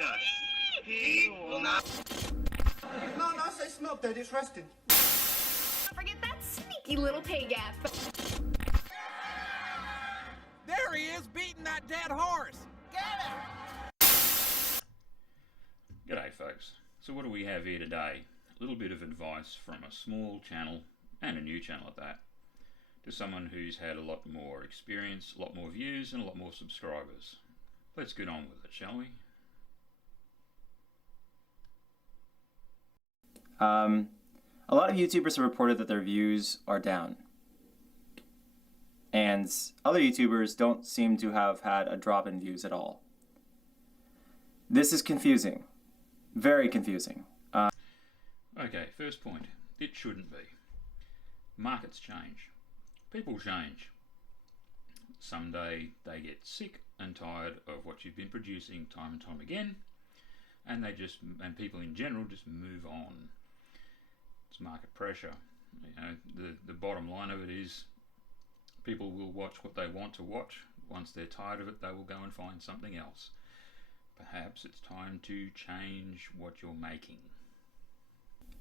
us. He will not. No, say smoke that. It's resting. Forget that sneaky little pig ass. There he is, beating that dead horse. Get him! G'day folks. So what do we have here today? A little bit of advice from a small channel, and a new channel at that, to someone who's had a lot more experience, a lot more views, and a lot more subscribers. Let's get on with it, shall we? A lot of YouTubers have reported that their views are down. And other YouTubers don't seem to have had a drop in views at all. This is confusing. Very confusing. Okay, first point. It shouldn't be. Markets change. People change. Someday they get sick and tired of what you've been producing time and time again, and people in general just move on. It's market pressure. You know, the bottom line of it is people will watch what they want to watch. Once they're tired of it, they will go and find something else. Perhaps it's time to change what you're making.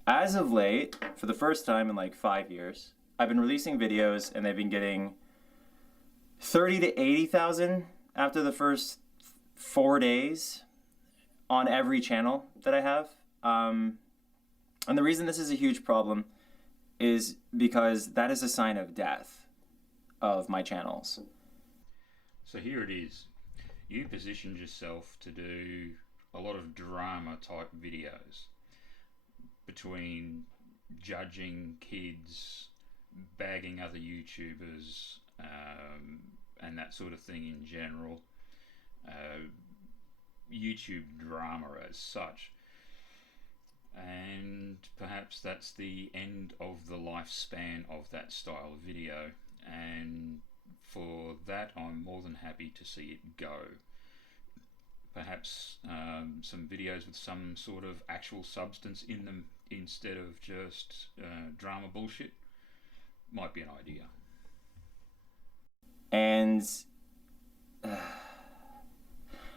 As of late, for the first time in like 5 years, I've been releasing videos and they've been getting 30 to 80,000 after the first 4 days on every channel that I have. And the reason this is a huge problem is because that is a sign of death of my channels. So here it is. You positioned yourself to do a lot of drama type videos between judging kids, bagging other YouTubers, and that sort of thing in general. YouTube drama as such. And perhaps that's the end of the lifespan of that style of video, and for that I'm more than happy to see it go. Perhaps some videos with some sort of actual substance in them instead of just drama bullshit might be an idea. And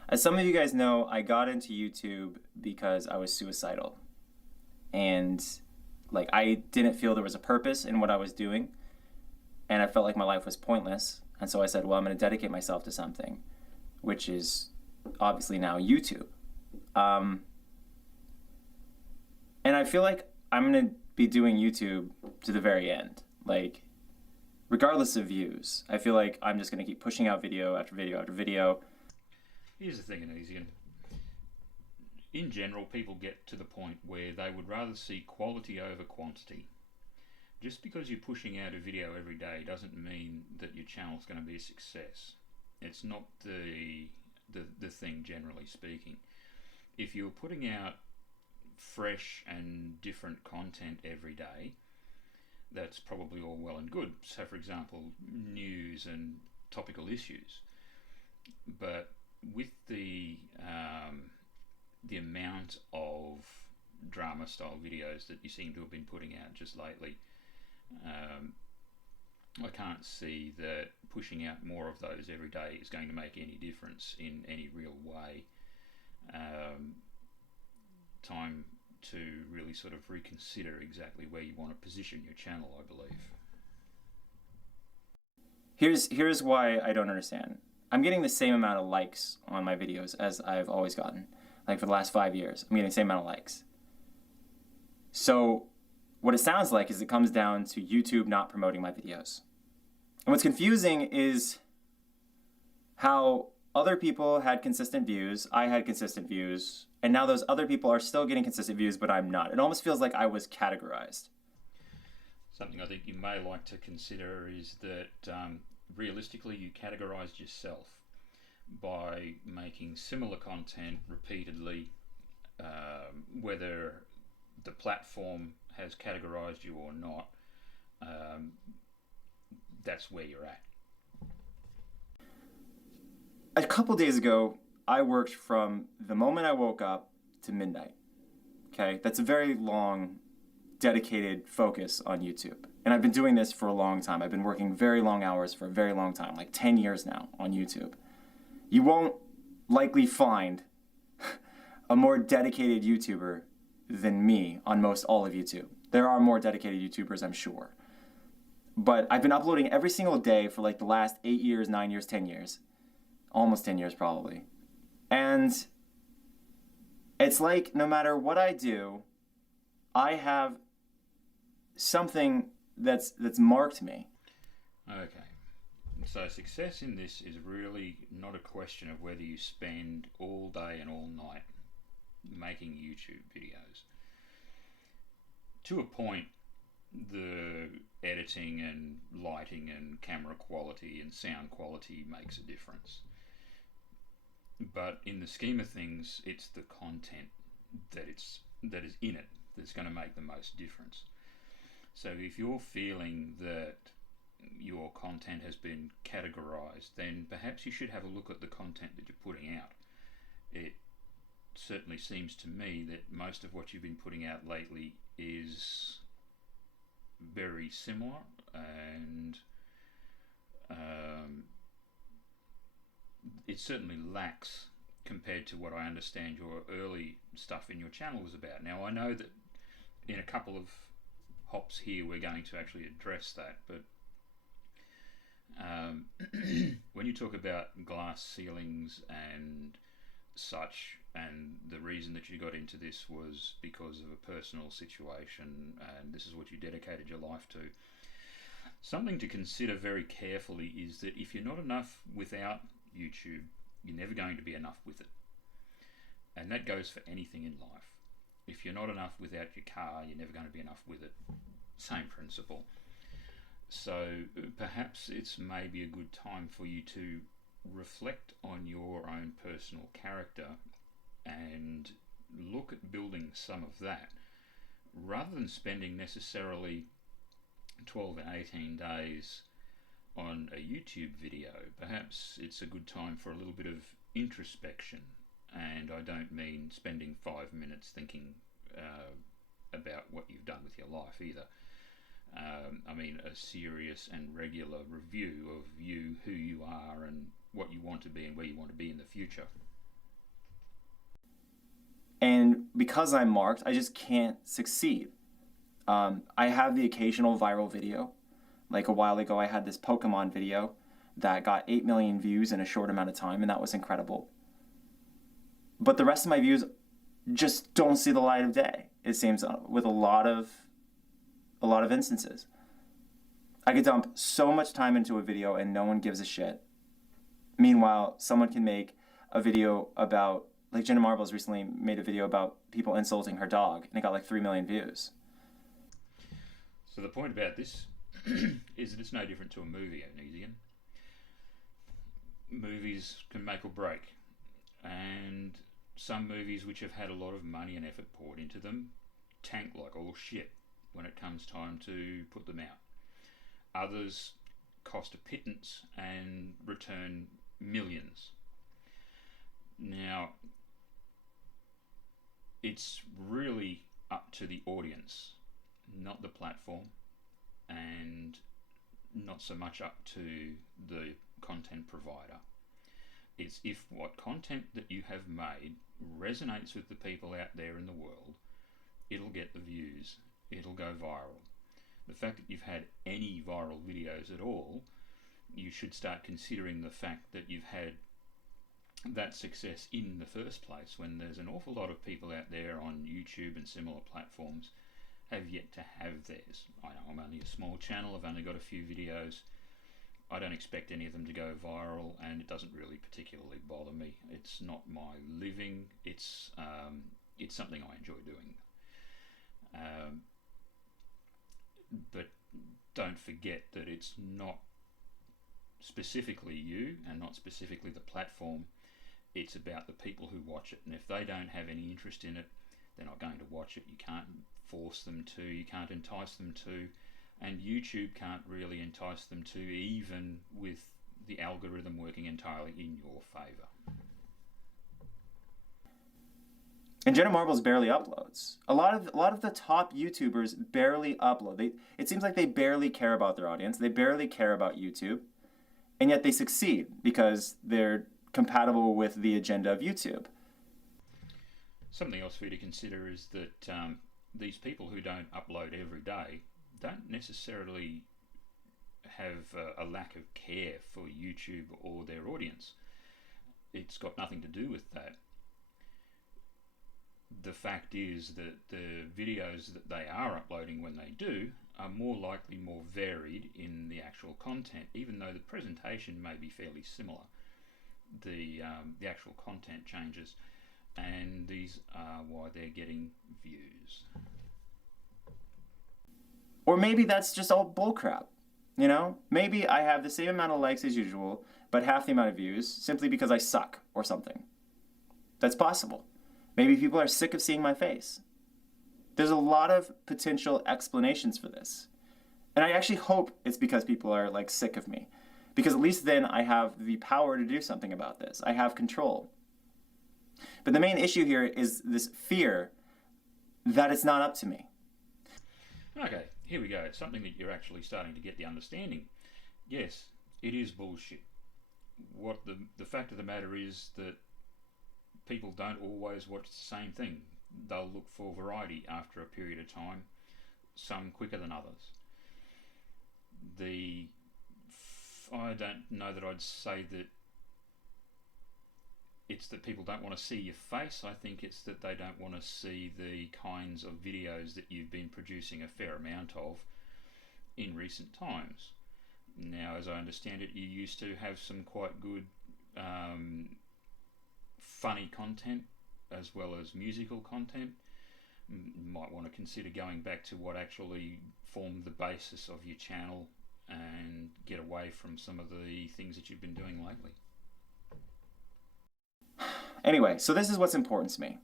as some of you guys know, I got into YouTube because I was suicidal. And like I didn't feel there was a purpose in what I was doing, and I felt like my life was pointless. And so I said, well, I'm going to dedicate myself to something, which is obviously now YouTube. And I feel like I'm going to be doing YouTube to the very end, like regardless of views. I feel like I'm just going to keep pushing out video after video after video. Here's the thing, Onision. In general, people get to the point where they would rather see quality over quantity. Just because you're pushing out a video every day doesn't mean that your channel's going to be a success. It's not the thing, generally speaking. If you're putting out fresh and different content every day, that's probably all well and good. So for example, news and topical issues. But with the amount of drama style videos that you seem to have been putting out just lately, I can't see that pushing out more of those every day is going to make any difference in any real way. Time to really sort of reconsider exactly where you want to position your channel, I believe. Here's why I don't understand. I'm getting the same amount of likes on my videos as I've always gotten. Like for the last 5 years, I'm getting the same amount of likes. So what it sounds like is it comes down to YouTube not promoting my videos. And what's confusing is how other people had consistent views, I had consistent views, and now those other people are still getting consistent views, but I'm not. It almost feels like I was categorized. Something I think you may like to consider is that realistically you categorized yourself by making similar content repeatedly, whether the platform has categorized you or not. That's where you're at. A couple days ago, I worked from the moment I woke up to midnight. Okay, that's a very long, dedicated focus on YouTube. And I've been doing this for a long time. I've been working very long hours for a very long time, like 10 years now on YouTube. You won't likely find a more dedicated YouTuber than me on most all of YouTube. There are more dedicated YouTubers, I'm sure. But I've been uploading every single day for like the last 8 years, 9 years, 10 years. Almost 10 years probably. And it's like no matter what I do, I have something that's marked me. Okay. So success in this is really not a question of whether you spend all day and all night making YouTube videos. To a point, the editing and lighting and camera quality and sound quality makes a difference. But in the scheme of things, it's the content that is in it that's going to make the most difference. So if you're feeling that your content has been categorized, then perhaps you should have a look at the content that you're putting out. It certainly seems to me that most of what you've been putting out lately is very similar, and it certainly lacks compared to what I understand your early stuff in your channel was about. Now I know that in a couple of hops here we're going to actually address that, but when you talk about glass ceilings and such, and the reason that you got into this was because of a personal situation and this is what you dedicated your life to, something to consider very carefully is that if you're not enough without YouTube, you're never going to be enough with it. And that goes for anything in life. If you're not enough without your car, you're never going to be enough with it. Same principle. So perhaps it's maybe a good time for you to reflect on your own personal character and look at building some of that, rather than spending necessarily 12 and 18 days on a YouTube video. Perhaps it's a good time for a little bit of introspection, and I don't mean spending 5 minutes thinking about what you've done with your life either. I mean a serious and regular review of you, who you are, and what you want to be and where you want to be in the future. And because I'm marked, I just can't succeed. I have the occasional viral video. Like a while ago, I had this Pokemon video that got 8 million views in a short amount of time, and that was incredible. But the rest of my views just don't see the light of day, it seems, with a lot of instances. I could dump so much time into a video and no one gives a shit. Meanwhile, someone can make a video about, like Jenna Marbles recently made a video about people insulting her dog, and it got like 3 million views. So the point about this is that it's no different to a movie, Onision. Movies can make or break, and some movies which have had a lot of money and effort poured into them tank like all shit when it comes time to put them out. Others cost a pittance and return millions. Now, it's really up to the audience, not the platform, and not so much up to the content provider. It's if what content that you have made resonates with the people out there in the world, it'll get the views, it'll go viral. The fact that you've had any viral videos at all, you should start considering the fact that you've had that success in the first place, when there's an awful lot of people out there on YouTube and similar platforms have yet to have theirs. I know I'm only a small channel, I've only got a few videos. I don't expect any of them to go viral, and it doesn't really particularly bother me. It's not my living, it's something I enjoy doing. But don't forget that it's not specifically you and not specifically the platform. It's about the people who watch it, and if they don't have any interest in it, they're not going to watch it. You can't force them to, you can't entice them to, and YouTube can't really entice them to, even with the algorithm working entirely in your favour. And Jenna Marbles barely uploads. A lot of the top YouTubers barely upload. It seems like they barely care about their audience. They barely care about YouTube, and yet they succeed because they're compatible with the agenda of YouTube. Something else for you to consider is that these people who don't upload every day don't necessarily have a lack of care for YouTube or their audience. It's got nothing to do with that. The fact is that the videos that they are uploading when they do are more likely more varied in the actual content, even though the presentation may be fairly similar. The actual content changes, and these are why they're getting views. Or maybe that's just all bullcrap. You know, maybe I have the same amount of likes as usual, but half the amount of views simply because I suck or something. That's possible. Maybe people are sick of seeing my face. There's a lot of potential explanations for this. And I actually hope it's because people are like sick of me. Because at least then I have the power to do something about this. I have control. But the main issue here is this fear that it's not up to me. Okay, here we go. Something that you're actually starting to get the understanding. Yes, it is bullshit. What the fact of the matter is that people don't always watch the same thing. They'll look for variety after a period of time, some quicker than others. I don't know that I'd say that it's that people don't want to see your face. I think it's that they don't want to see the kinds of videos that you've been producing a fair amount of in recent times. Now, as I understand it, you used to have some quite good funny content as well as musical content. You might want to consider going back to what actually formed the basis of your channel and get away from some of the things that you've been doing lately. Anyway, so this is what's important to me.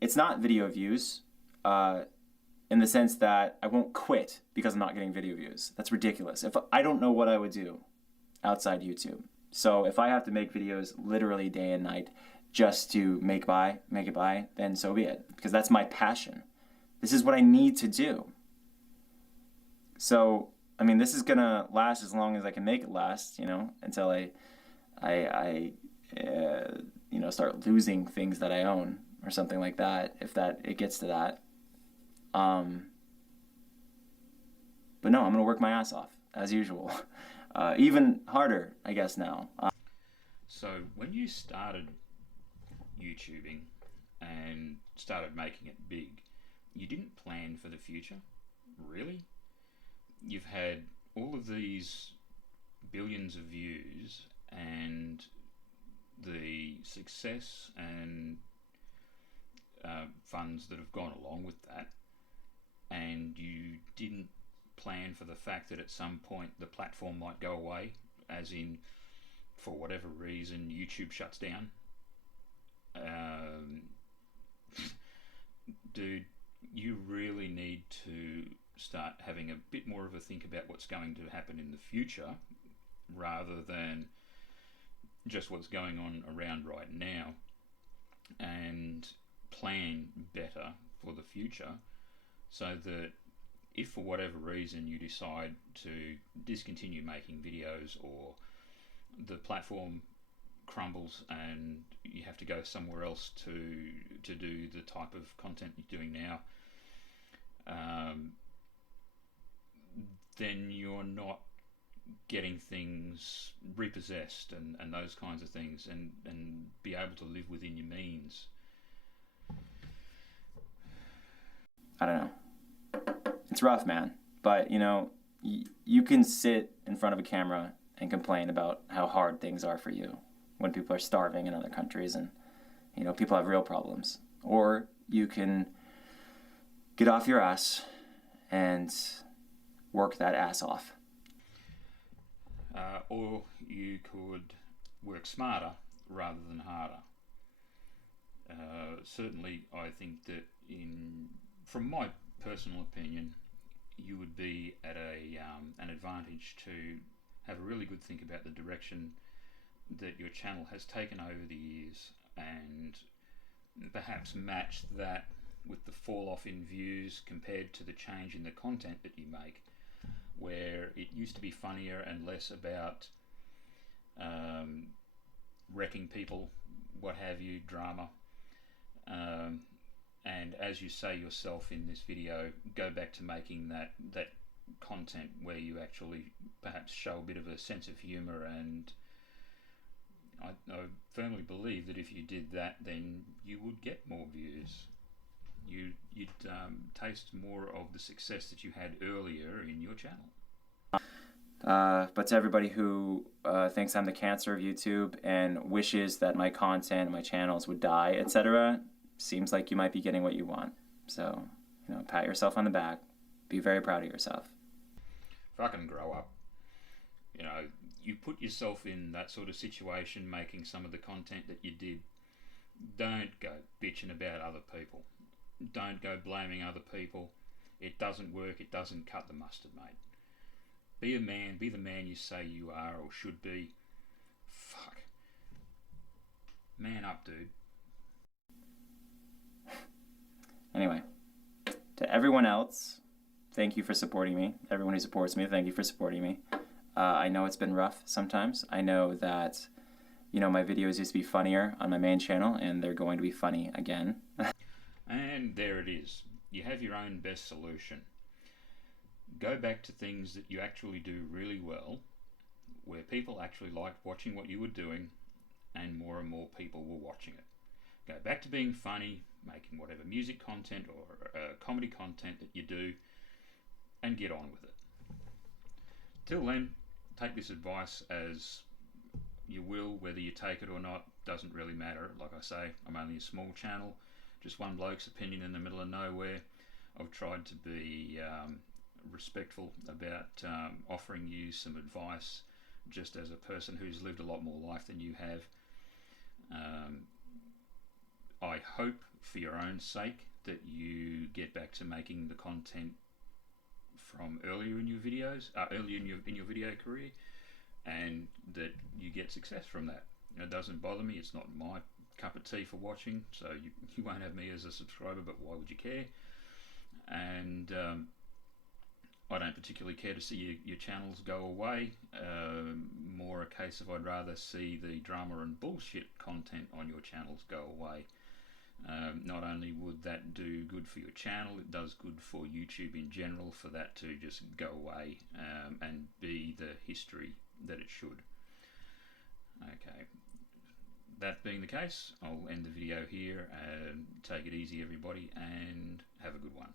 It's not video views in the sense that I won't quit because I'm not getting video views. That's ridiculous. If I don't know what I would do outside YouTube. So if I have to make videos literally day and night just to make it by, then so be it. Because that's my passion. This is what I need to do. So, I mean, this is gonna last as long as I can make it last, you know, until I start losing things that I own or something like that, if it gets to that. But no, I'm gonna work my ass off as usual, even harder, I guess now. So when you started YouTubing and started making it big, you didn't plan for the future, really? You've had all of these billions of views and the success and funds that have gone along with that, and you didn't plan for the fact that at some point the platform might go away, as in, for whatever reason, YouTube shuts down. Dude, you really need to start having a bit more of a think about what's going to happen in the future rather than just what's going on around right now, and plan better for the future so that if for whatever reason you decide to discontinue making videos or the platform crumbles and you have to go somewhere else to do the type of content you're doing now, then you're not getting things repossessed and those kinds of things, and be able to live within your means. I don't know. It's rough, man. But, you know, you can sit in front of a camera and complain about how hard things are for you when people are starving in other countries and, you know, people have real problems. Or you can get off your ass and work that ass off. Or you could work smarter rather than harder. Certainly, I think that from my personal opinion, you would be at an advantage to have a really good think about the direction that your channel has taken over the years, and perhaps match that with the fall off in views compared to the change in the content that you make, where it used to be funnier and less about wrecking people, what have you, drama. And as you say yourself in this video, go back to making that content where you actually perhaps show a bit of a sense of humour, and I firmly believe that if you did that, then you would get more views. You'd taste more of the success that you had earlier in your channel. But to everybody who thinks I'm the cancer of YouTube and wishes that my content, my channels would die, etc., seems like you might be getting what you want. So, pat yourself on the back. Be very proud of yourself. Fucking grow up. You put yourself in that sort of situation making some of the content that you did. Don't go bitching about other people. Don't go blaming other people. It doesn't work. It doesn't cut the mustard, mate. Be a man. Be the man you say you are or should be. Fuck. Man up, dude. Anyway, to everyone else, thank you for supporting me. Everyone who supports me, thank you for supporting me. I know it's been rough sometimes. I know that, my videos used to be funnier on my main channel, and they're going to be funny again. And there it is. You have your own best solution. Go back to things that you actually do really well, where people actually liked watching what you were doing, and more people were watching it. Go back to being funny, making whatever music content or comedy content that you do, and get on with it. Till then, take this advice as you will. Whether you take it or not doesn't really matter. Like I say, I'm only a small channel, just one bloke's opinion in the middle of nowhere. I've tried to be respectful about offering you some advice just as a person who's lived a lot more life than you have. I hope for your own sake that you get back to making the content from earlier in your videos, earlier in your video career, and that you get success from that. It doesn't bother me. It's not my cup of tea for watching, so you won't have me as a subscriber, but why would you care? And I don't particularly care to see your channels go away. More a case of I'd rather see the drama and bullshit content on your channels go away. Not only would that do good for your channel, it does good for YouTube in general, for that to just go away and be the history that it should. Okay, that being the case, I'll end the video here. Take it easy, everybody, and have a good one.